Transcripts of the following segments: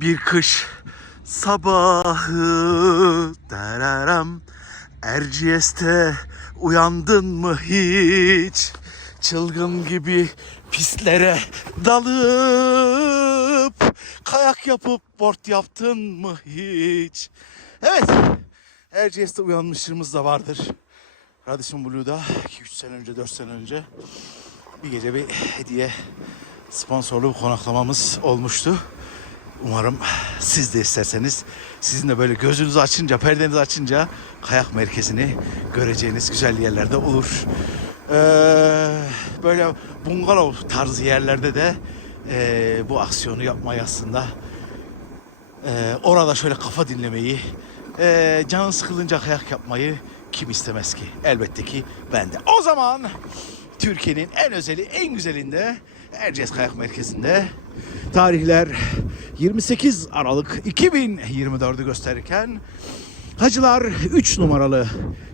Bir kış sabahı dararam Erciyes'te uyandın mı hiç? Çılgın gibi pistlere dalıp Kayak yapıp bort yaptın mı hiç? Evet Erciyes'te uyanmışlığımız da vardır. Radisson Blue'da 2-3 sene önce 4 sene önce bir gece bir hediye sponsorlu bir konaklamamız olmuştu. Umarım siz de isterseniz sizin de böyle gözünüzü açınca, perdenizi açınca kayak merkezini göreceğiniz güzel yerlerde olur. Ee, böyle bungalov tarzı yerlerde de ee, bu aksiyonu yapmayı aslında ee, orada şöyle kafa dinlemeyi, ee, canın sıkılınca kayak yapmayı kim istemez ki? Elbette ki ben de. O zaman Türkiye'nin en özeli, en güzelinde Erciyes Kayak Merkezi'nde tarihler 28 Aralık 2024'ü gösterirken Hacılar 3 numaralı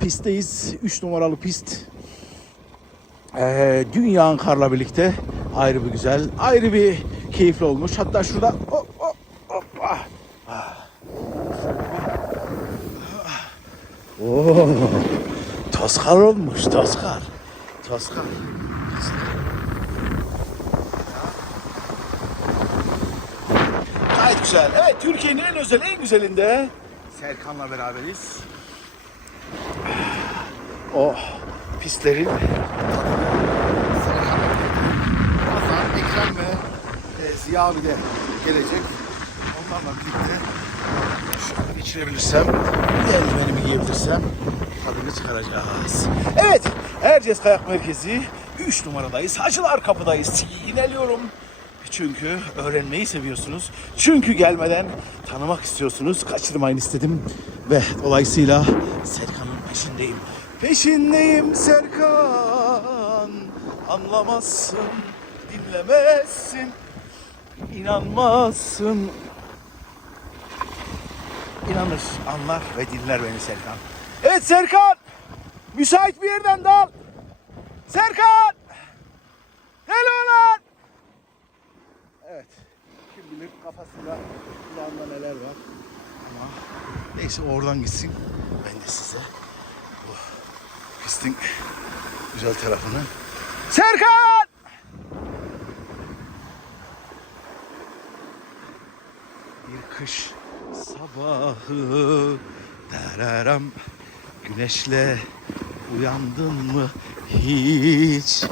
pistteyiz. 3 numaralı pist ee, Dünya Ankar'la birlikte ayrı bir güzel, ayrı bir keyifli olmuş. Hatta şurada hop hop hop ah, ah. Oo, Toskar olmuş, Toskar. Toskar. Gayet güzel. Evet, Türkiye'nin en özel, en güzelinde Serkan'la beraberiz. O pistlerin Birazdan Ekrem ve e, Ziya abi de gelecek. Onlarla birlikte şunu geçirebilirsem, bir eldivenimi giyebilirsem tadını çıkaracağız. Evet, Erciyes Kayak Merkezi 3 numaradayız. Hacılar Kapı'dayız. Yineliyorum. Çünkü öğrenmeyi seviyorsunuz. Çünkü gelmeden tanımak istiyorsunuz. Kaçırmayın istedim. Ve dolayısıyla Serkan'ın peşindeyim. Peşindeyim Serkan. Anlamazsın, dinlemezsin. inanmazsın. İnanır, anlar ve dinler beni Serkan. Evet Serkan! Müsait bir yerden dal. Serkan! Gel lan! Evet. Kim bilir kafasında kulağında neler var. Ama neyse oradan gitsin. Ben de size bu pistin güzel tarafını. Serkan! Bir kış sabahı dararam güneşle uyandın mı hiç?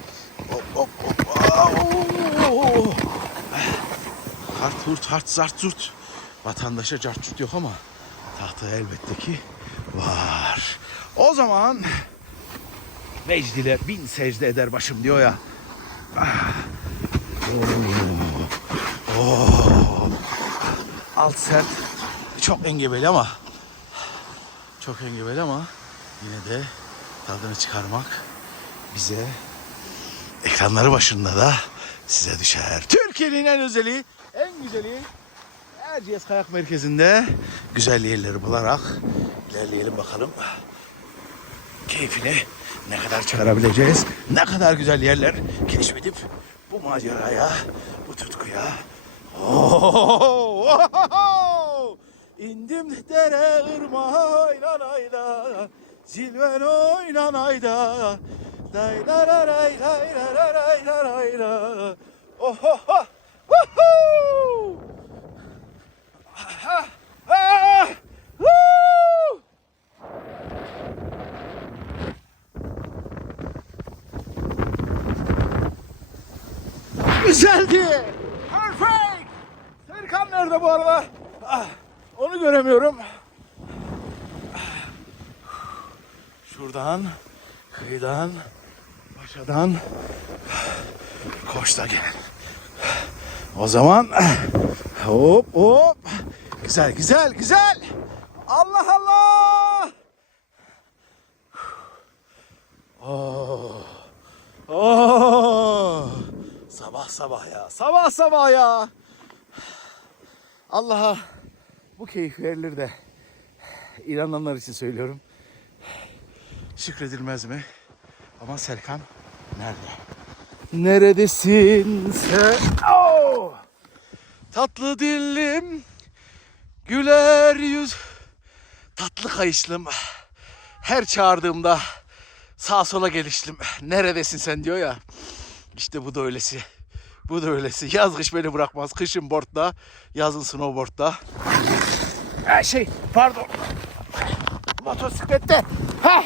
Hop hop hop. Au! Hart hurt hart zart zurt. Vatandaşa cart curt yok ama tahta elbette ki var. O zaman Mecdile bin secde eder başım diyor ya. Ah. Oo. Alt sert. Çok engebeli ama çok engebeli ama yine de tadını çıkarmak bize ekranları başında da size düşer. Türkiye'nin en özeli, en güzeli. Erciyes Kayak Merkezi'nde güzel yerleri bularak ilerleyelim bakalım. Keyfini ne kadar çıkarabileceğiz, ne kadar güzel yerler keşfedip bu maceraya, bu tutkuya. İndim dere ırmağa oynanayda Zilven oynanayda. Lay la la lay lay la la lay la lay la Oh oh oh Woohoo! Ah, ah, woo! Güzeldi. Perfect. Serkan nerede bu arada? Ah, onu göremiyorum. Şuradan, kıyıdan, başadan koş da gel. O zaman hop hop. Güzel güzel güzel. Allah Allah. Oh. Oh. Sabah sabah ya. Sabah sabah ya. Allah'a bu keyif verilir de inananlar için söylüyorum. Şükredilmez mi? Ama Serkan nerede? Neredesin sen? Oh! Tatlı dilim Güler yüz. Tatlı kayışlım. Her çağırdığımda sağa sola gelişlim. Neredesin sen diyor ya. İşte bu da öylesi. Bu da öylesi. Yaz kış beni bırakmaz. Kışın boardda, yazın snowboardda. Ha, şey pardon. Motosiklette. Ha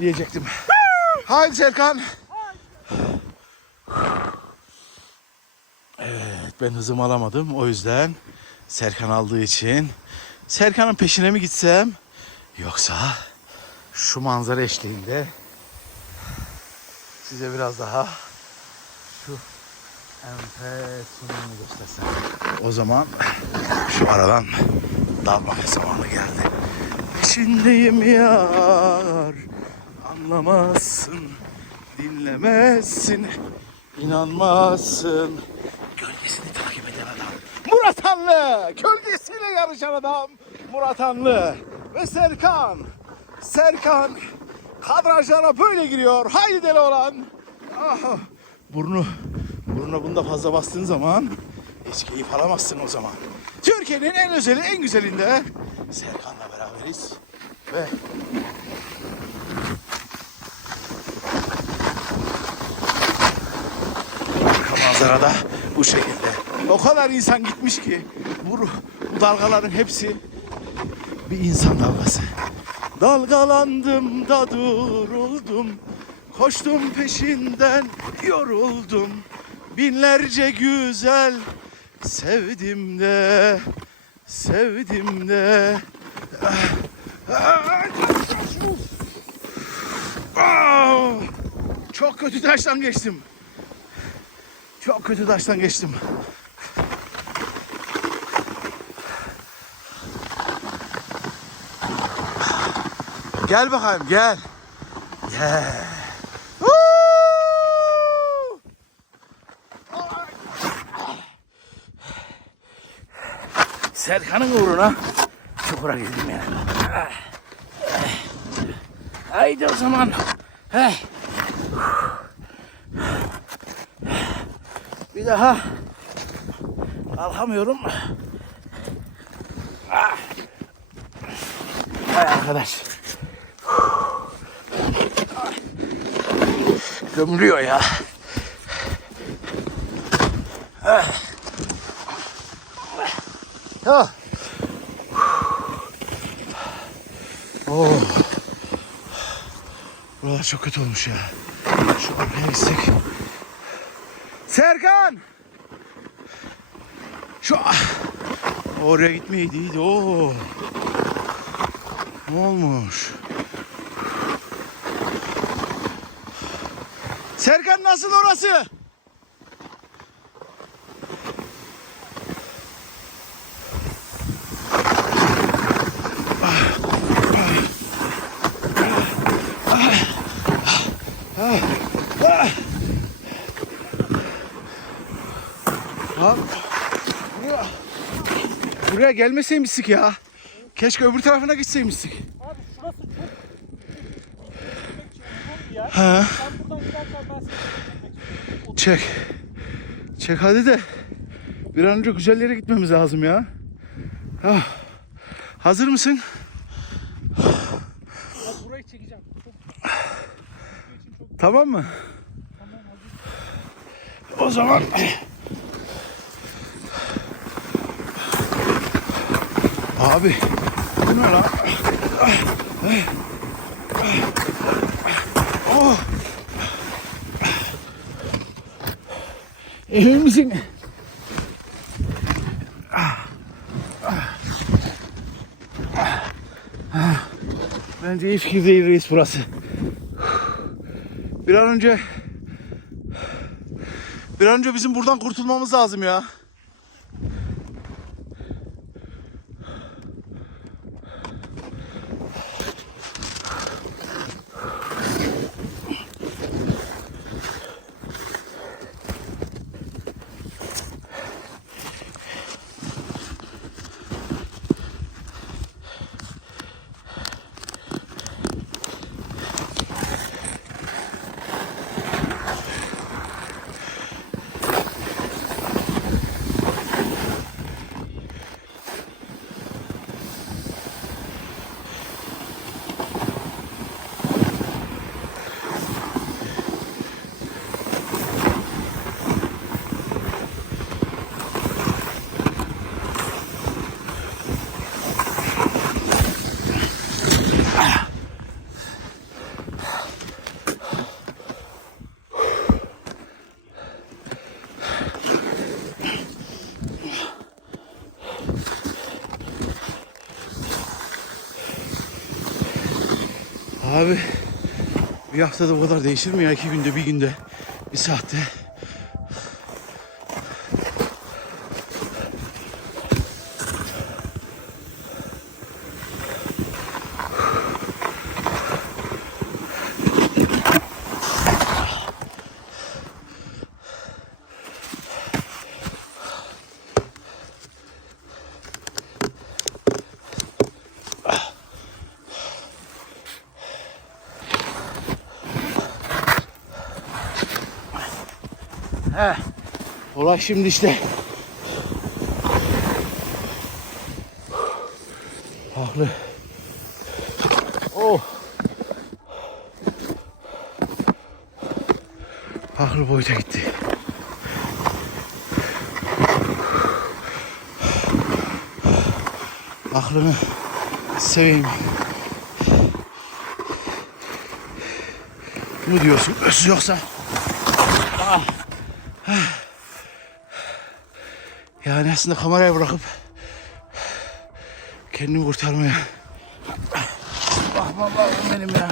diyecektim. Haydi Serkan. Evet ben hızımı alamadım. O yüzden Serkan aldığı için Serkan'ın peşine mi gitsem yoksa şu manzara eşliğinde size biraz daha şu enfes sunumunu göstersem. O zaman şu aradan dalma zamanı geldi. İçindeyim yar anlamazsın dinlemezsin inanmazsın. Gölgesini takip eden adam. Murat Anlı gölgesiyle yarışan adam Murat Anlı ve Serkan. Serkan kadrajlara böyle giriyor. Haydi deli olan ah, burnu burnuna bunda fazla bastığın zaman hiç keyif alamazsın o zaman. Türkiye'nin en özeli en güzelinde Serkan'la beraberiz ve manzarada bu şekilde. O kadar insan gitmiş ki bu, bu dalgaların hepsi bir insan dalgası. Dalgalandım da duruldum. Koştum peşinden yoruldum. Binlerce güzel sevdim de sevdim de. Ah! Çok kötü taştan geçtim. Çok kötü taştan geçtim. Gel bakayım gel. Gel. Serkan'ın uğruna çukura girdim yani. Haydi o zaman. Hey. Bir daha kalkamıyorum. Ah. Hay arkadaş. Gömülüyor ya. Ah. Oh. Buralar çok kötü olmuş ya. Şu arkaya gitsek. Serkan! Şu oraya gitmeydi. Oo. Ne olmuş? Serkan nasıl orası? Buraya gelmeseymiştik ya. Keşke öbür tarafına gitseymiştik. Abi şurası çok. Ha. Sen buradan gidersen ben seni. Çek. Çek hadi de. Bir an önce güzel yere gitmemiz lazım ya. Ah. Hazır mısın? Ya burayı çekeceğim. Çok Tamam mı? tamam hazır. O zaman Abi bu ne lan? Oh. Emin misin? Bence iyi fikir değil reis burası. Bir an önce bir an önce bizim buradan kurtulmamız lazım ya. Abi bir haftada bu kadar değişir mi ya? İki günde, bir günde, bir saatte. Olay şimdi işte. Haklı. Oh. Haklı boyuta gitti. Aklını seveyim. Ne diyorsun? Yoksa? Yani aslında kamerayı bırakıp kendimi kurtarmaya. Bak bak bak benim ya.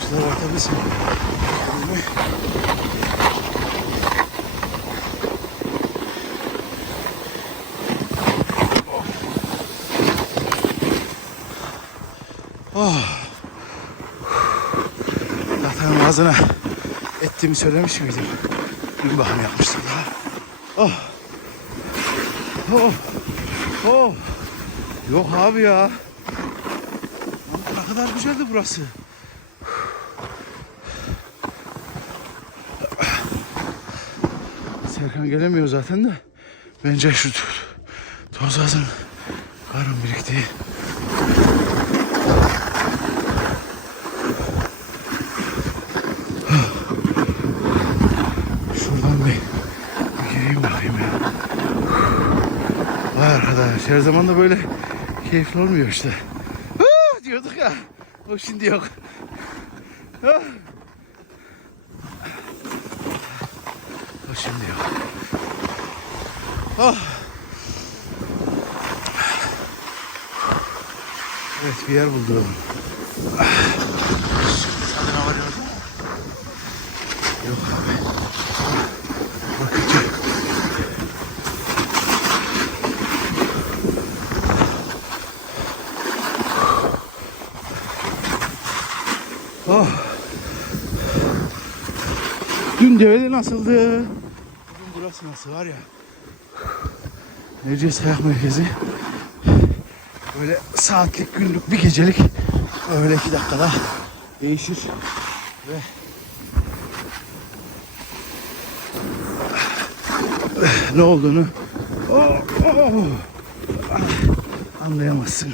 Kuşlar atabilirsin. Değil mi? Zaten ağzına ettiğimi söylemiş miydim? Dün bahane yapmıştım daha. Oh. Oh. Oh. Yok abi ya. Ne kadar güzeldi burası. Serkan gelemiyor zaten de. Bence şu toz ağzın karın birikti. Şuradan bir, bir gireyim bakayım ya. Vay arkadaş her zaman da böyle keyifli olmuyor işte. Ah, diyorduk ya. O şimdi yok. Ah. O şimdi yok. Ah. Evet bir yer buldum. Ah. Sadece var yok. Yok abi. Oh. Dün develi nasıldı? Bugün burası nasıl var ya? Necesi Ayak Merkezi. Böyle saatlik, günlük, bir gecelik öyle iki dakikada değişir. Ve ne olduğunu oh, oh, anlayamazsın.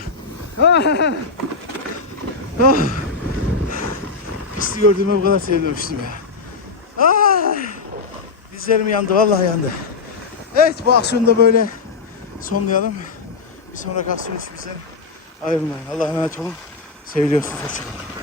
Ah, ah. Pisli gördüğüme bu kadar sevinmemiştim ya. Ah, dizlerim yandı, vallahi yandı. Evet, bu aksiyonu da böyle sonlayalım. Bir sonraki aksiyon için bizden ayrılmayın. Allah'a emanet olun. Seviliyorsunuz, hoşçakalın.